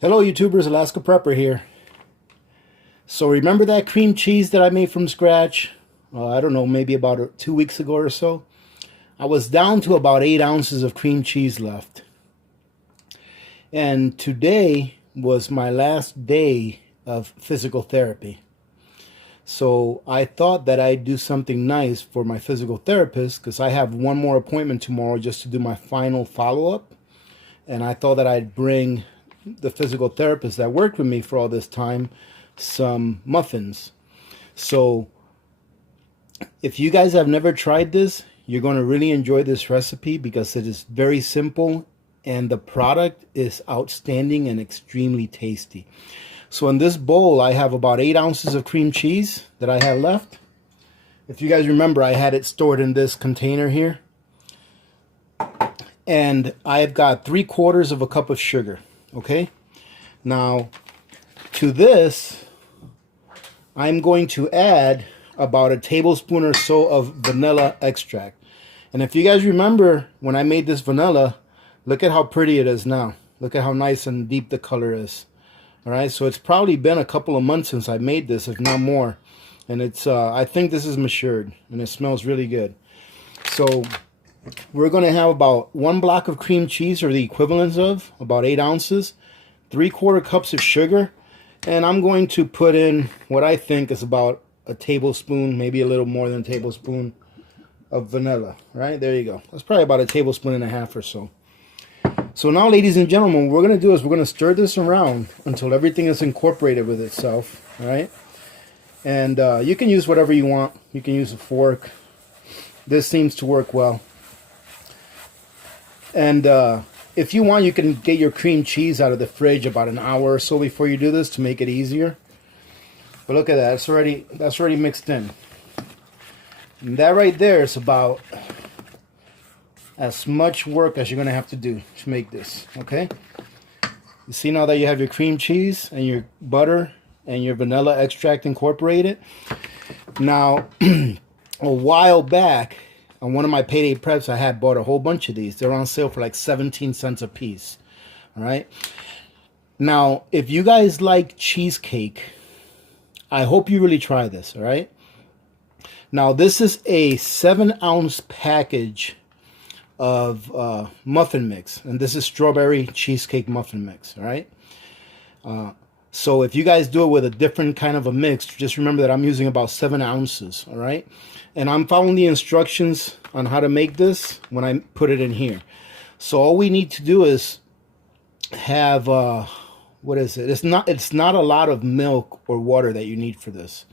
Hello YouTubers, Alaska Prepper here. So remember that cream cheese that I made from scratch? I don't know, maybe about 2 weeks ago or so? I was down to about 8 ounces of cream cheese left. And today was my last day of physical therapy. So I thought that I'd do something nice for my physical therapist because I have one more appointment tomorrow just to do my final follow-up. And I thought that I'd bring the physical therapist that worked with me for all this time some muffins. So if you guys have never tried this, you're going to really enjoy this recipe because it is very simple and the product is outstanding and extremely tasty. So in this bowl I have about 8 ounces of cream cheese that I have left. If you guys remember, I had it stored in this container here. And I've got 3/4 of a cup of sugar. Okay, now to this I'm going to add about a tablespoon or so of vanilla extract. And if you guys remember when I made this vanilla, look at how pretty it is now. Look at how nice and deep the color is. Alright, so it's probably been a couple of months since I made this, if not more. And it's I think this is matured and it smells really good. So we're going to have about 1 block of cream cheese, or the equivalent of about 8 ounces, 3/4 cups of sugar, and I'm going to put in what I think is about a tablespoon, maybe a little more than a tablespoon of vanilla. Right, there you go. That's probably about a tablespoon and a half or so. So now, ladies and gentlemen, what we're going to do is we're going to stir this around until everything is incorporated with itself. All right, and you can use whatever you want. You can use a fork. This seems to work well. And if you want, you can get your cream cheese out of the fridge about an hour or so before you do this to make it easier. But look at that, that's already mixed in. And that right there is about as much work as you're going to have to do to make this, okay? You see now that you have your cream cheese and your butter and your vanilla extract incorporated. Now, a while back, on one of my payday preps, I had bought a whole bunch of these. They're on sale for like 17 cents a piece. All right. Now, if you guys like cheesecake, I hope you really try this. All right. Now, this is a 7-ounce package of muffin mix. And this is strawberry cheesecake muffin mix. All right. So if you guys do it with a different kind of a mix, just remember that I'm using about 7 ounces. All right. And I'm following the instructions on how to make this when I put it in here. So all we need to do is have, what is it? It's not a lot of milk or water that you need for this.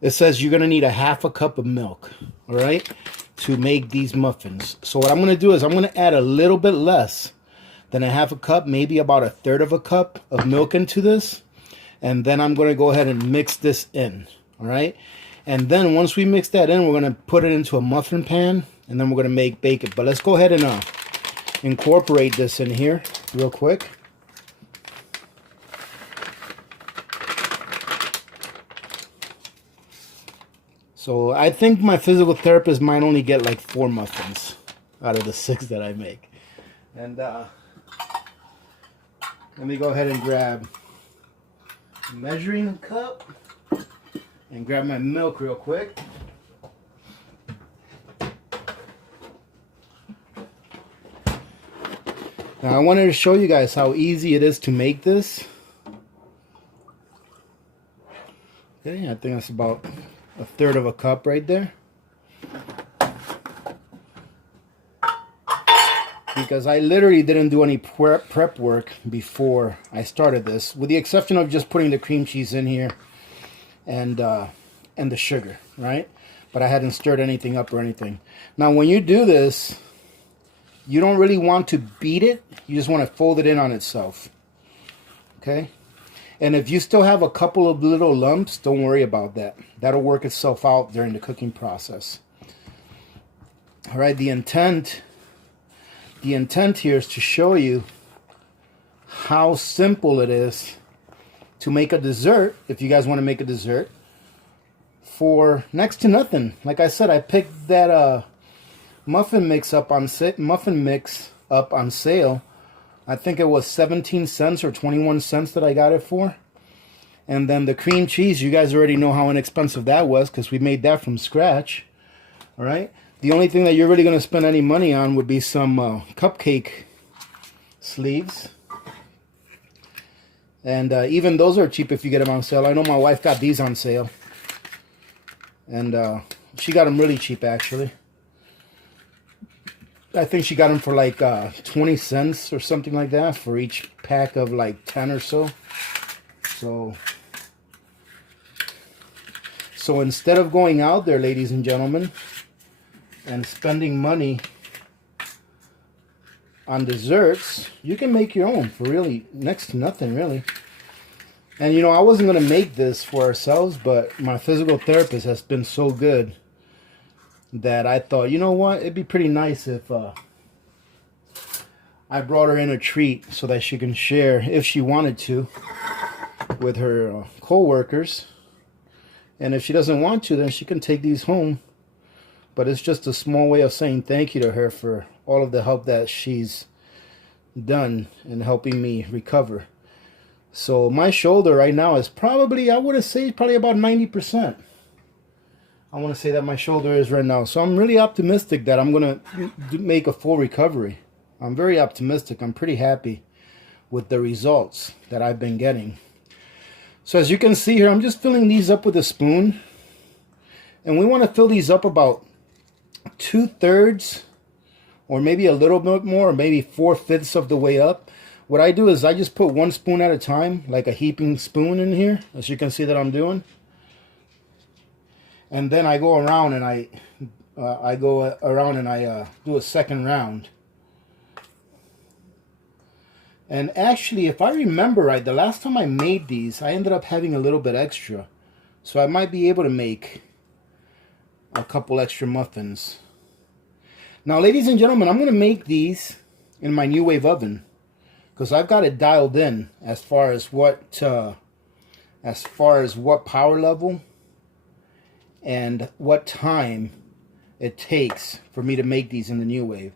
It says you're going to need a 1/2 cup of milk, all right, to make these muffins. So what I'm going to do is I'm going to add a little bit less than a 1/2 cup, maybe about 1/3 of a cup of milk into this. And then I'm going to go ahead and mix this in, all right? And then once we mix that in, we're going to put it into a muffin pan, and then we're going to bake it. But let's go ahead and incorporate this in here real quick. So I think my physical therapist might only get like 4 muffins out of the 6 that I make. And let me go ahead and grab a measuring cup and grab my milk real quick. Now I wanted to show you guys how easy it is to make this. Okay, I think that's about 1/3 of a cup right there. Because I literally didn't do any prep work before I started this, with the exception of just putting the cream cheese in here and the sugar, right? But I hadn't stirred anything up or anything. Now when you do this, you don't really want to beat it. You just want to fold it in on itself. Okay? And if you still have a couple of little lumps, don't worry about that. That'll work itself out during the cooking process. All right, the intent here is to show you how simple it is to make a dessert, if you guys want to make a dessert, for next to nothing. Like I said, I picked that muffin mix up on sale I think it was 17 cents or 21 cents that I got it for. And then the cream cheese, you guys already know how inexpensive that was because we made that from scratch. All right. The only thing that you're really going to spend any money on would be some cupcake sleeves. And even those are cheap if you get them on sale. I know my wife got these on sale. And she got them really cheap, actually. I think she got them for like 20 cents or something like that for each pack of like 10 or so. So instead of going out there, ladies and gentlemen, and spending money on desserts, you can make your own for really next to nothing, really. And you know, I wasn't going to make this for ourselves, but my physical therapist has been so good that I thought, you know what, it'd be pretty nice if I brought her in a treat so that she can share, if she wanted to, with her co-workers. And if she doesn't want to, then she can take these home. But it's just a small way of saying thank you to her for all of the help that she's done in helping me recover. So my shoulder right now is probably, I would say, probably about 90%. I want to say that my shoulder is right now. So I'm really optimistic that I'm going to make a full recovery. I'm very optimistic. I'm pretty happy with the results that I've been getting. So as you can see here, I'm just filling these up with a spoon. And we want to fill these up about 2/3 or maybe a little bit more, or maybe 4/5 of the way up. What I do is I just put one spoon at a time, like a heaping spoon in here, as you can see that I'm doing. And then I go around and I do a second round. And actually, if I remember right, the last time I made these, I ended up having a little bit extra. So I might be able to make a couple extra muffins. Now, ladies and gentlemen, I'm going to make these in my new wave oven because I've got it dialed in as far as what power level and what time it takes for me to make these in the new wave.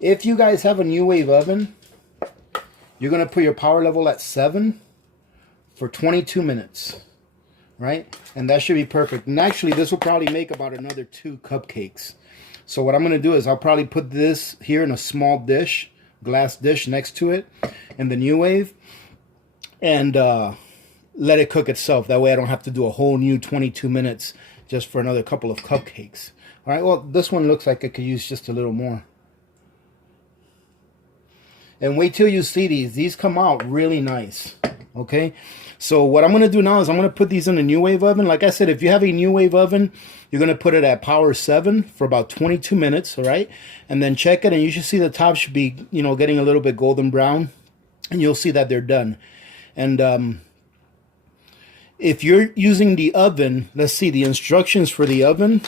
If you guys have a new wave oven, you're going to put your power level at 7 for 22 minutes, right? And that should be perfect. And actually, this will probably make about another 2 cupcakes. So what I'm going to do is I'll probably put this here in a small dish, glass dish next to it in the new wave, and let it cook itself. That way I don't have to do a whole new 22 minutes just for another couple of cupcakes. All right, well, this one looks like it could use just a little more. And wait till you see these. These come out really nice. Okay, so what I'm going to do now is I'm going to put these in a new wave oven. Like I said, if you have a new wave oven, you're going to put it at power 7 for about 22 minutes, all right? And then check it, and you should see the top should be, you know, getting a little bit golden brown, and you'll see that they're done. And if you're using the oven, let's see, the instructions for the oven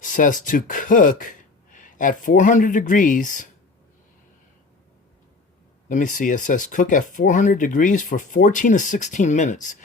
says to cook at 400 degrees. Let me see, it says cook at 400 degrees for 14 to 16 minutes.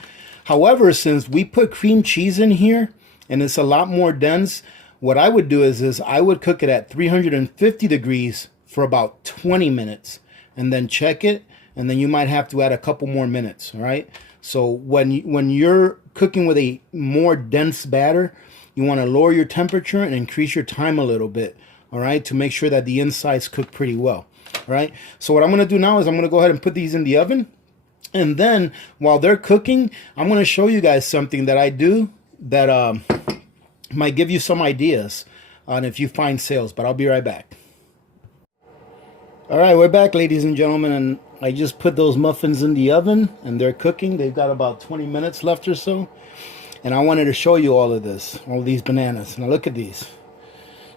However, since we put cream cheese in here and it's a lot more dense, what I would do is I would cook it at 350 degrees for about 20 minutes and then check it, and then you might have to add a couple more minutes, all right? So when you're cooking with a more dense batter, you want to lower your temperature and increase your time a little bit, all right, to make sure that the insides cook pretty well. All right, so what I'm going to do now is I'm going to go ahead and put these in the oven. And then while they're cooking, I'm going to show you guys something that I do that might give you some ideas on if you find sales. But I'll be right back. All right, we're back, ladies and gentlemen. And I just put those muffins in the oven and they're cooking. They've got about 20 minutes left or so. And I wanted to show you all of this, all these bananas. Now look at these.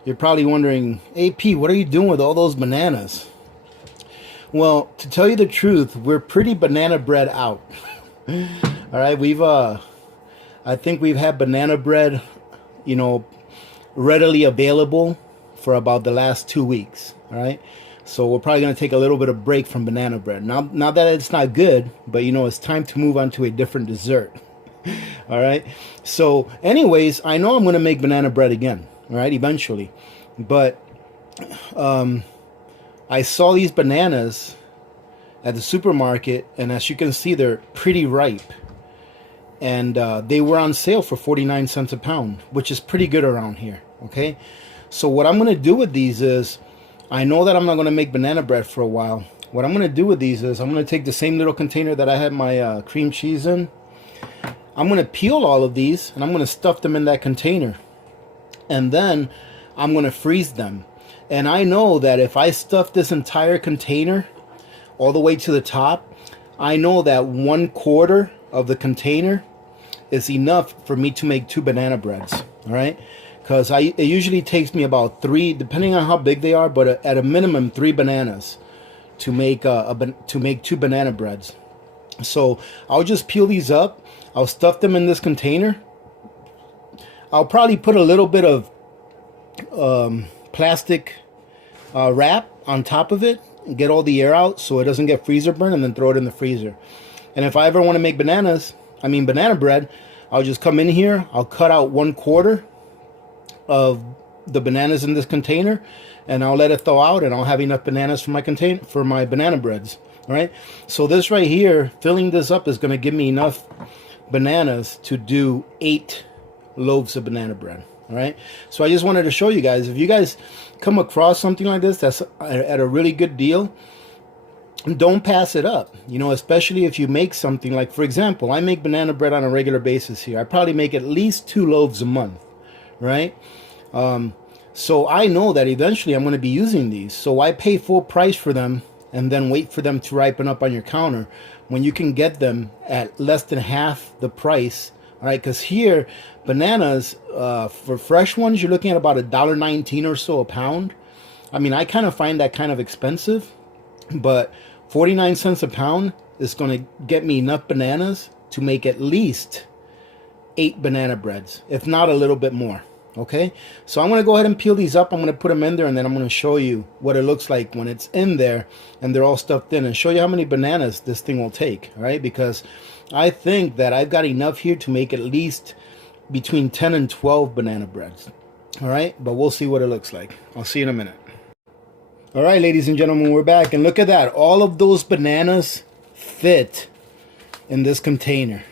You're probably wondering, AP, what are you doing with all those bananas? Well, to tell you the truth, we're pretty banana bread out. All right, I think we've had banana bread, you know, readily available for about the last 2 weeks. All right, so we're probably going to take a little bit of break from banana bread. Not that it's not good, but you know, it's time to move on to a different dessert. All right, so anyways, I know I'm going to make banana bread again, all right, eventually. But I saw these bananas at the supermarket, and as you can see, they're pretty ripe. And they were on sale for 49 cents a pound, which is pretty good around here, okay? So what I'm going to do with these is, I know that I'm not going to make banana bread for a while. What I'm going to do with these is, I'm going to take the same little container that I had my cream cheese in. I'm going to peel all of these, and I'm going to stuff them in that container. And then I'm going to freeze them. And I know that if I stuff this entire container all the way to the top, I know that 1/4 of the container is enough for me to make 2 banana breads, all right? Because it usually takes me about 3, depending on how big they are, but at a minimum 3 bananas to make 2 banana breads. So I'll just peel these up. I'll stuff them in this container. I'll probably put a little bit of plastic wrap on top of it and get all the air out so it doesn't get freezer burn, and then throw it in the freezer. And if I ever want to make banana bread, I'll just come in here, I'll cut out 1/4 of the bananas in this container, and I'll let it thaw out, and I'll have enough bananas for my banana breads. All right. So this right here, filling this up, is going to give me enough bananas to do 8 loaves of banana bread. All right. So I just wanted to show you guys, if you guys come across something like this that's at a really good deal, don't pass it up, you know, especially if you make something like, for example, I make banana bread on a regular basis here. I probably make at least 2 loaves a month, right? So I know that eventually I'm going to be using these. So I pay full price for them and then wait for them to ripen up on your counter when you can get them at less than half the price, all right? Because here, bananas, for fresh ones, you're looking at about $1.19 or so a pound. I mean, I kind of find that kind of expensive, but 49 cents a pound is going to get me enough bananas to make at least 8 banana breads, if not a little bit more. Okay, so I'm going to go ahead and peel these up. I'm going to put them in there, and then I'm going to show you what it looks like when it's in there and they're all stuffed in, and show you how many bananas this thing will take. All right, because I think that I've got enough here to make at least between 10 and 12 banana breads. All right, but we'll see what it looks like. I'll see you in a minute. All right, ladies and gentlemen, we're back, and look at that. All of those bananas fit in this container.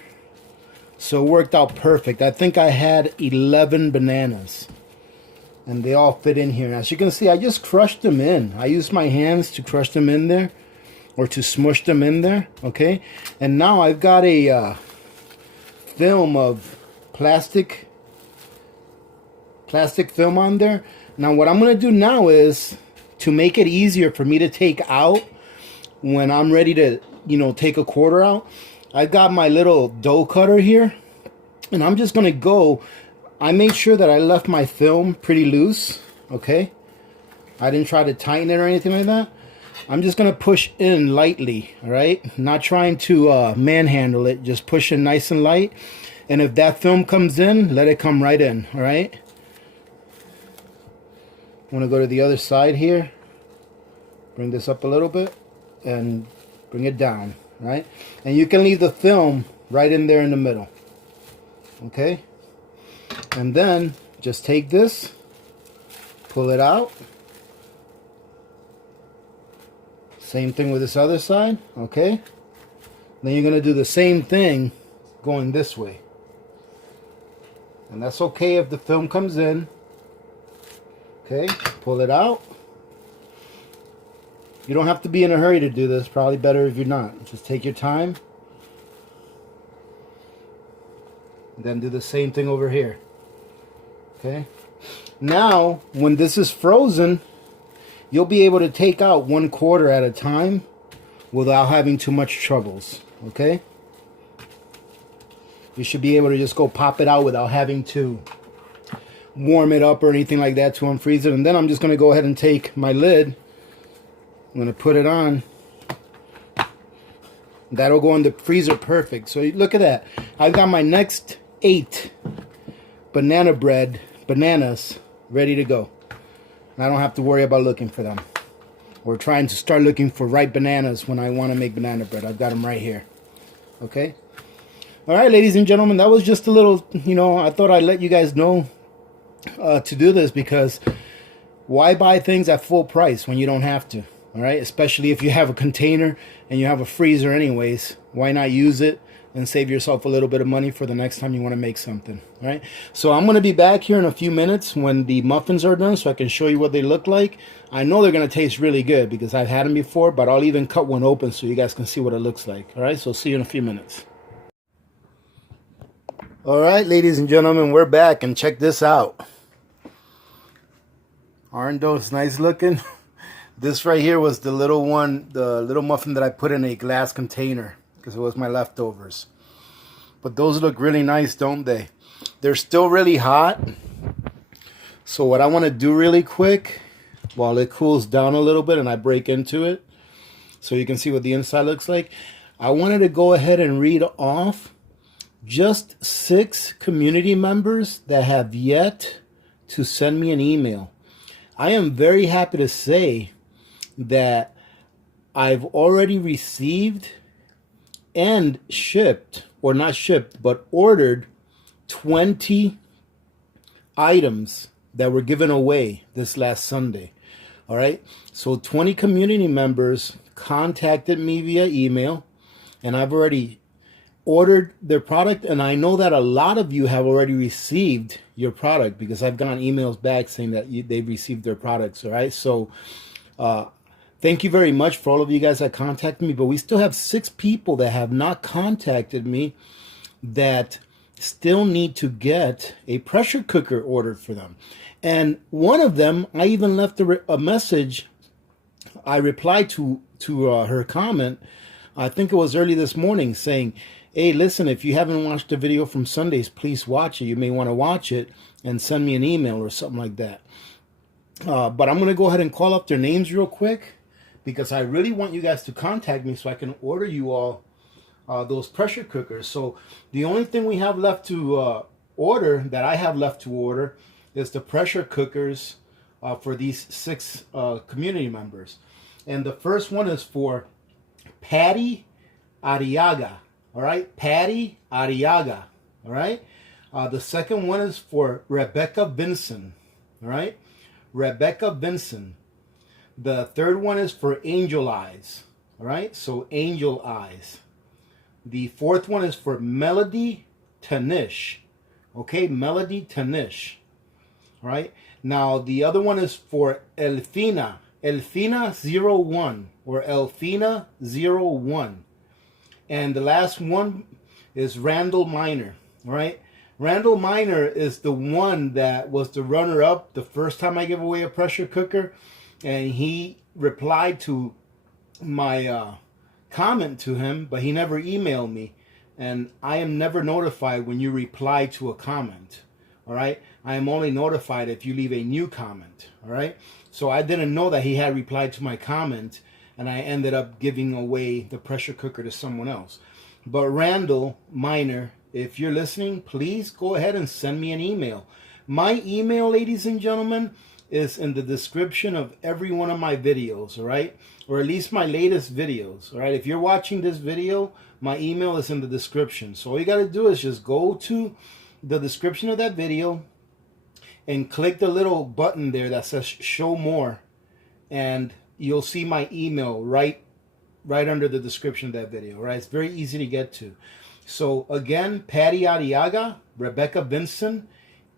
So it worked out perfect. I think I had 11 bananas, and they all fit in here. As you can see, I just crushed them in. I used my hands to crush them in there, or to smush them in there, okay? And now I've got a film of plastic film on there. Now what I'm going to do now is, to make it easier for me to take out when I'm ready to, you know, take a quarter out, I've got my little dough cutter here, and I'm just going to go. I made sure that I left my film pretty loose, okay? I didn't try to tighten it or anything like that. I'm just going to push in lightly, all right? Not trying to manhandle it, just push in nice and light. And if that film comes in, let it come right in, all right? I'm going to go to the other side here. Bring this up a little bit and bring it down. Right, and you can leave the film right in there in the middle, okay? And then just take this, pull it out. Same thing with this other side, okay? Then you're going to do the same thing going this way, and that's okay if the film comes in. Okay, pull it out. You don't have to be in a hurry to do this. Probably better if you're not. Just take your time. And then do the same thing over here. Okay. Now, when this is frozen, you'll be able to take out 1/4 at a time without having too much troubles. Okay. You should be able to just go pop it out without having to warm it up or anything like that to unfreeze it. And then I'm just going to go ahead and take my lid. I'm going to put it on. That'll go in the freezer perfect. So look at that. I've got my next 8 bananas ready to go. And I don't have to worry about looking for them, or trying to start looking for ripe bananas when I want to make banana bread. I've got them right here. Okay. All right, ladies and gentlemen, that was just a little, you know, I thought I'd let you guys know to do this, because why buy things at full price when you don't have to? All right, especially if you have a container and you have a freezer anyways, why not use it and save yourself a little bit of money for the next time you want to make something. All right, so I'm going to be back here in a few minutes when the muffins are done so I can show you what they look like. I know they're going to taste really good because I've had them before, but I'll even cut one open so you guys can see what it looks like. All right, so see you in a few minutes. All right, ladies and gentlemen, we're back, and check this out. Aren't those nice looking? This right here was the little one, the little muffin that I put in a glass container because it was my leftovers. But those look really nice, don't they? They're still really hot. So what I want to do really quick, while it cools down a little bit and I break into it, so you can see what the inside looks like, I wanted to go ahead and read off just 6 community members that have yet to send me an email. I am very happy to say that I've already received and shipped, or not shipped, but ordered 20 items that were given away this last Sunday. All right, so 20 community members contacted me via email, and I've already ordered their product, and I know that a lot of you have already received your product because I've gotten emails back saying that they've received their products. All right, so thank you very much for all of you guys that contacted me, but we still have 6 people that have not contacted me that still need to get a pressure cooker ordered for them. And one of them, I even left a message. I replied to her comment, I think it was early this morning, saying, hey, listen, if you haven't watched the video from Sundays, please watch it. You may want to watch it and send me an email or something like that. But I'm going to go ahead and call up their names real quick because I really want you guys to contact me so I can order you all those pressure cookers. So the only thing we have left to order, that I have left to order, is the pressure cookers for these 6 community members. And the first one is for Patty Arriaga. All right, Patty Arriaga. All right. The second one is for Rebecca Vincent. All right, Rebecca Vincent. The third one is for Angel Eyes. All right, so Angel Eyes. The fourth one is for Melody Tanish. Okay, Melody Tanish. All right, now the other one is for Elfina. Elfina01 or Elfina01. And the last one is Randall Miner. All right, Randall Miner is the one that was the runner-up the first time I gave away a pressure cooker, and he replied to my comment to him, but he never emailed me. And I am never notified when you reply to a comment. All right, I am only notified if you leave a new comment. All right, so I didn't know that he had replied to my comment, and I ended up giving away the pressure cooker to someone else. But Randall Miner, if you're listening, please go ahead and send me an email. My email, ladies and gentlemen, is in the description of every one of my videos, all right? Or at least my latest videos, all right? If you're watching this video, my email is in the description. So all you got to do is just go to the description of that video and click the little button there that says show more, and you'll see my email right under the description of that video. Right, it's very easy to get to. So again, Patty Arriaga, Rebecca Vincent,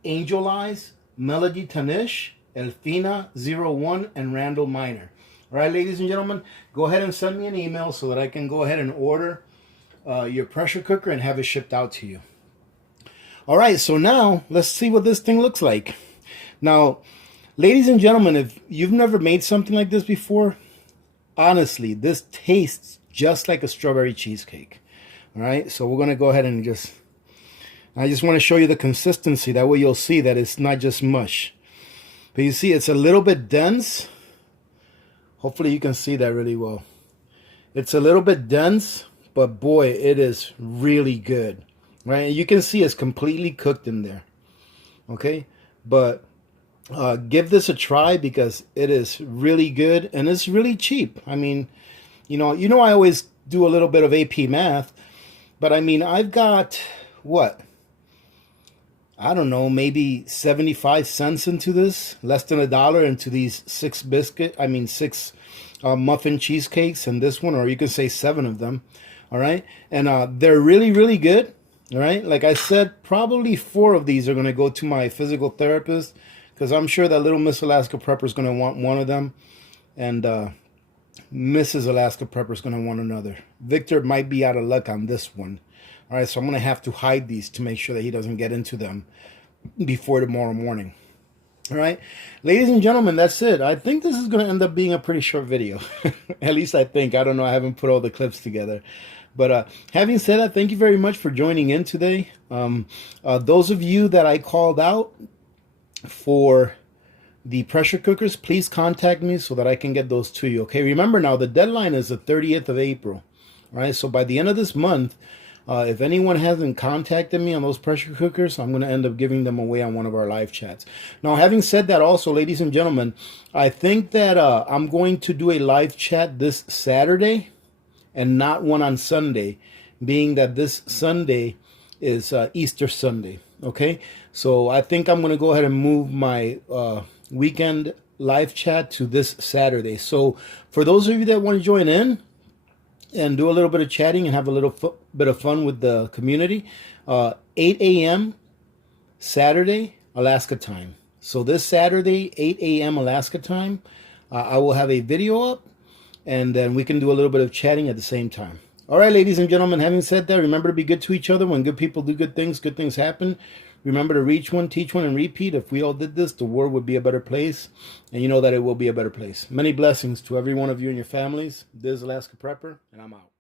Angel Eyes, Melody Tanish, Elfina01, and Randall Miner. All right, ladies and gentlemen, go ahead and send me an email so that I can go ahead and order your pressure cooker and have it shipped out to you. All right, so now let's see what this thing looks like. Now, ladies and gentlemen, if you've never made something like this before, honestly, this tastes just like a strawberry cheesecake. All right, so we're going to go ahead and I just want to show you the consistency. That way you'll see that it's not just mush. But you see, it's a little bit dense. Hopefully you can see that really well. It's a little bit dense, but boy, it is really good. Right, you can see it's completely cooked in there. Okay, but give this a try because it is really good and it's really cheap. I mean, you know, I always do a little bit of AP math, but I mean, I've got what? I don't know, maybe 75 cents into this, less than $1 into these 6 muffin cheesecakes and this one, or you could say 7 of them. All right, and they're really, really good. All right, like I said, probably 4 of these are going to go to my physical therapist, because I'm sure that little Miss Alaska Prepper is going to want one of them, and Mrs. Alaska Prepper is going to want another. Victor might be out of luck on this one. All right, so I'm going to have to hide these to make sure that he doesn't get into them before tomorrow morning. All right, ladies and gentlemen, that's it. I think this is going to end up being a pretty short video. At least I think. I don't know. I haven't put all the clips together. But having said that, thank you very much for joining in today. Those of you that I called out for the pressure cookers, please contact me so that I can get those to you. Okay, remember now, the deadline is the 30th of April. All right, so by the end of this month, if anyone hasn't contacted me on those pressure cookers, I'm going to end up giving them away on one of our live chats. Now, having said that also, ladies and gentlemen, I think that I'm going to do a live chat this Saturday and not one on Sunday, being that this Sunday is Easter Sunday. Okay, so I think I'm going to go ahead and move my weekend live chat to this Saturday. So for those of you that want to join in and do a little bit of chatting and have a little bit of fun with the community, 8 a.m. Saturday, Alaska time. So this Saturday, 8 a.m. Alaska time, I will have a video up, and then we can do a little bit of chatting at the same time. All right, ladies and gentlemen, having said that, remember to be good to each other. When good people do good things happen. Remember to reach one, teach one, and repeat. If we all did this, the world would be a better place, and you know that it will be a better place. Many blessings to every one of you and your families. This is Alaska Prepper, and I'm out.